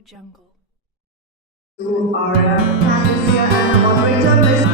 Jungle. To our panelists here and moderator, Ms.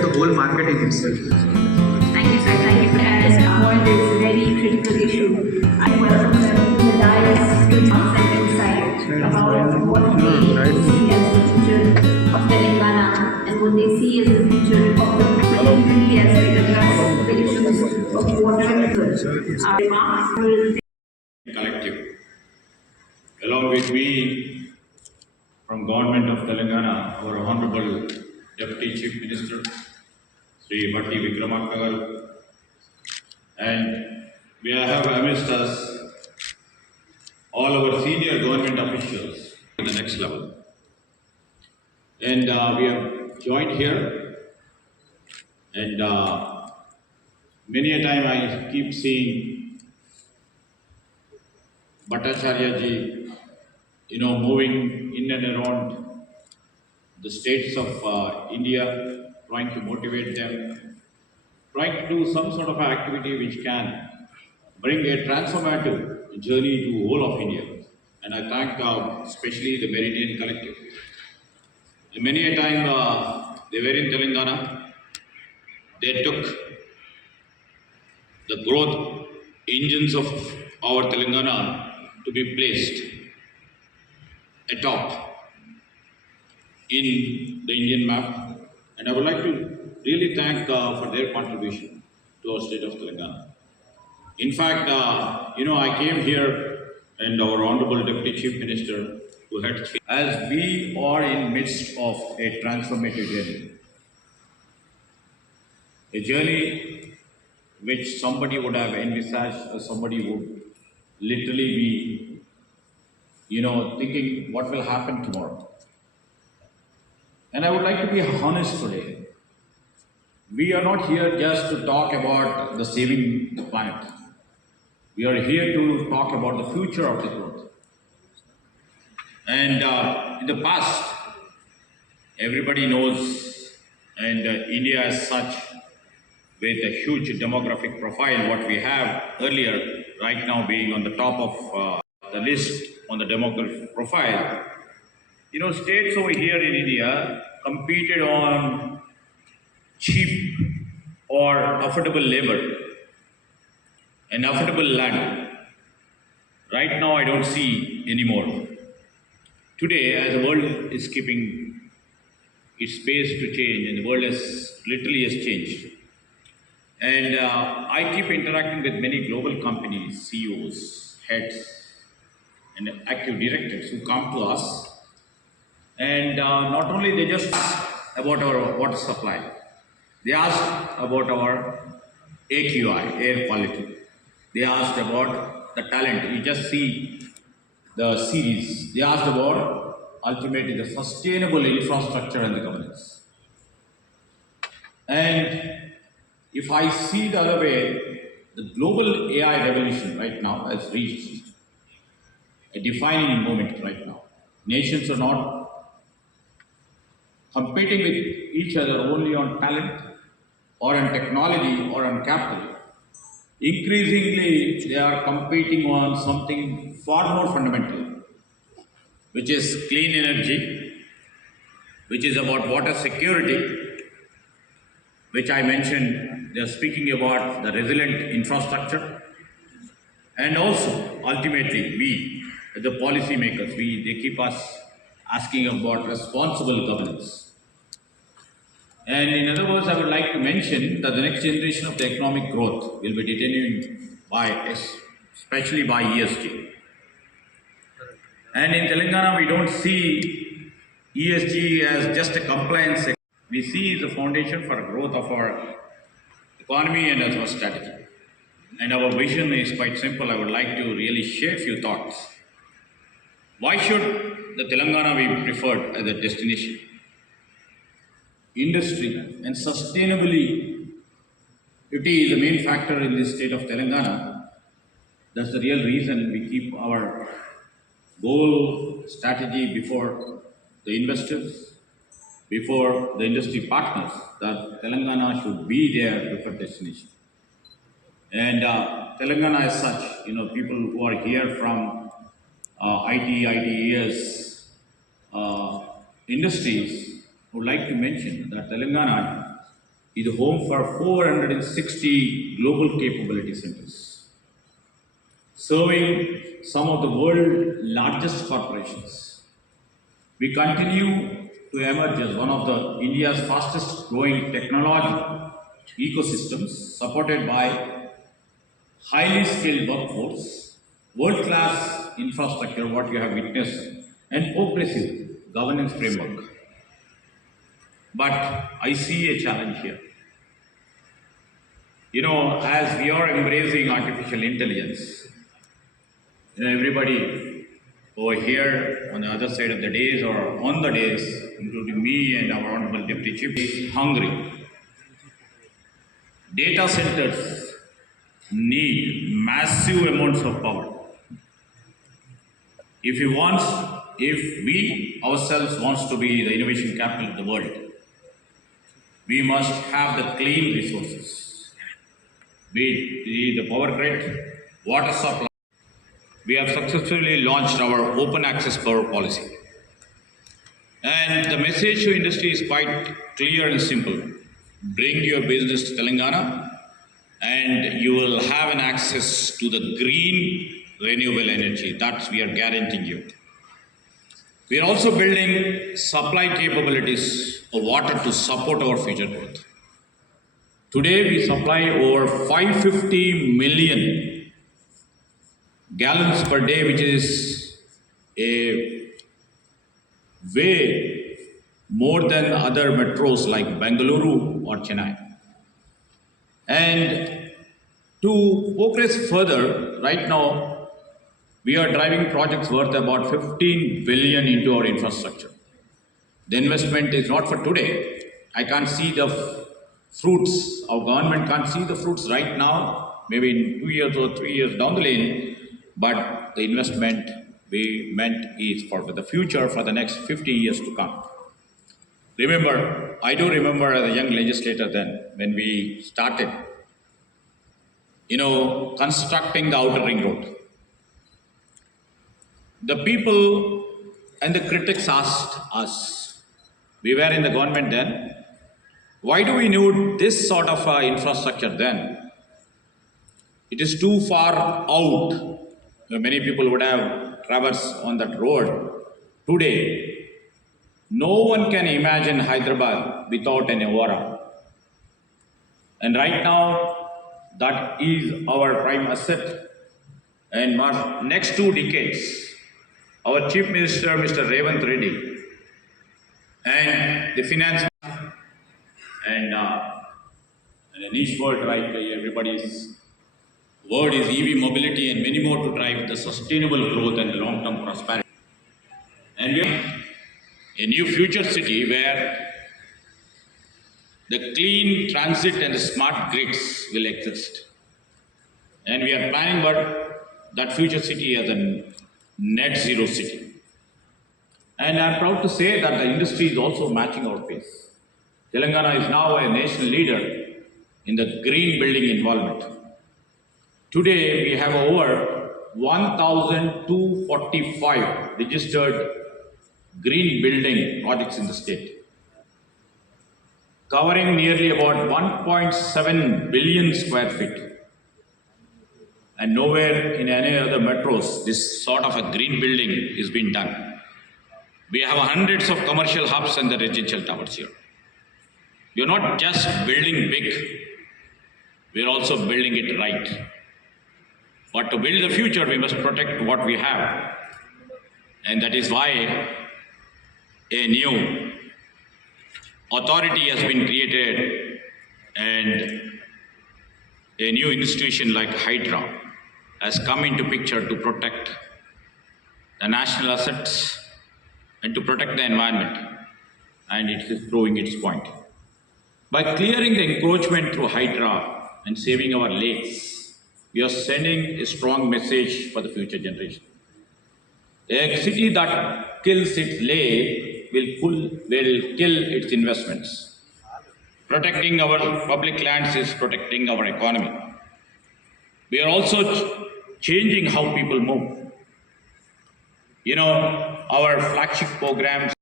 The whole marketing itself. Thank you, sir. Thank you for on this very critical issue. I welcome the dais to talk and insight about what they see as the future of Telangana and what they see as the future of the particularly as we address the issues of water and food. Our remarks will collective. Along with me from Government of Telangana, our Honorable Deputy Chief Minister, Sri Bhatti Vikramarka, and we have amidst us all our senior government officials to the next level. And we have joined here, and many a time I keep seeing Bhattacharya ji, moving in and around the states of India, trying to motivate them, trying to do some sort of activity which can bring a transformative journey to whole of India. And I thank especially the Meridian Collective. Many a time they were in Telangana, they took the growth engines of our Telangana to be placed atop in the Indian map, and I would like to really thank for their contribution to our state of Telangana. In fact, I came here and our Honorable Deputy Chief Minister who had as we are in midst of a transformative journey which somebody would have envisaged, or somebody would literally be, thinking what will happen tomorrow. And I would like to be honest today. We are not here just to talk about the saving the planet. We are here to talk about the future of the growth. And in the past, everybody knows, and India as such, with a huge demographic profile, what we have earlier, right now being on the top of the list on the demographic profile. States over here in India competed on cheap or affordable labor and affordable land. Right now, I don't see anymore. Today, as the world is keeping its pace to change, and the world has literally has changed. And I keep interacting with many global companies, CEOs, heads, and active directors who come to us. And not only they just ask about our water supply, they ask about our AQI, air quality. They asked about the talent. You just see the series. They asked about ultimately the sustainable infrastructure and the governance. And if I see the other way, the global AI revolution right now has reached a defining moment right now. Nations are not competing with each other only on talent or on technology or on capital. Increasingly, they are competing on something far more fundamental. which is clean energy, which is about water security, which I mentioned, they are speaking about the resilient infrastructure, and also ultimately we, the policymakers, they keep us asking about responsible governance. And in other words, I would like to mention that the next generation of the economic growth will be determined by, especially by ESG. And in Telangana, we don't see ESG as just a compliance. We see the foundation for growth of our economy and as our strategy. And our vision is quite simple. I would like to really share a few thoughts. Why should the Telangana be preferred as a destination? Industry and sustainability is the main factor in this state of Telangana. That's the real reason we keep our goal strategy before the investors, before the industry partners, that Telangana should be their preferred destination. And Telangana as such, people who are here from ITES industries would like to mention that Telangana is home for 460 global capability centers, serving some of the world's largest corporations. We continue to emerge as one of the India's fastest growing technology ecosystems, supported by highly skilled workforce, world-class infrastructure, what you have witnessed, and progressive governance framework. But I see a challenge here. As we are embracing artificial intelligence, everybody over here on the other side of the days or on the days, including me and our Honorable Deputy Chief, is hungry. Data centers need massive amounts of power. If we ourselves wants to be the innovation capital of the world, we must have the clean resources, be it the power grid, water supply. We have successfully launched our open access power policy. And the message to industry is quite clear and simple. Bring your business to Telangana and you will have an access to the green renewable energy. That we are guaranteeing you. We are also building supply capabilities of water to support our future growth. Today we supply over 550 million gallons per day, which is a way more than other metros like Bengaluru or Chennai. And to progress further, right now, we are driving projects worth about 15 billion into our infrastructure. The investment is not for today. I can't see the fruits. Our government can't see the fruits right now, maybe in 2 years or 3 years down the lane, but the investment we meant is for the future, for the next 50 years to come. I do remember as a young legislator then, when we started, constructing the outer ring road. The people and the critics asked us, we were in the government then, why do we need this sort of infrastructure then? It is too far out. Many people would have traversed on that road. Today, no one can imagine Hyderabad without an Evora. And right now, that is our prime asset. And next 2 decades, our Chief Minister, Mr. Revant Reddy, and the finance and in each word, right, everybody's word is EV mobility and many more to drive the sustainable growth and long-term prosperity. And we have a new future city where the clean transit and the smart grids will exist. And we are planning that future city as a net zero city. And I'm proud to say that the industry is also matching our pace. Telangana is now a national leader in the green building environment. Today, we have over 1,245 registered green building projects in the state, covering nearly about 1.7 billion square feet. And nowhere in any other metros this sort of a green building is being done. We have hundreds of commercial hubs and the residential towers here. We are not just building big, we are also building it right. But to build the future, we must protect what we have. And that is why a new authority has been created and a new institution like Hydra has come into picture to protect the national assets and to protect the environment, and it is proving its point. By clearing the encroachment through Hydra and saving our lakes, we are sending a strong message for the future generation. A city that kills its lake will kill its investments. Protecting our public lands is protecting our economy. We are also changing how people move. You know, our flagship programs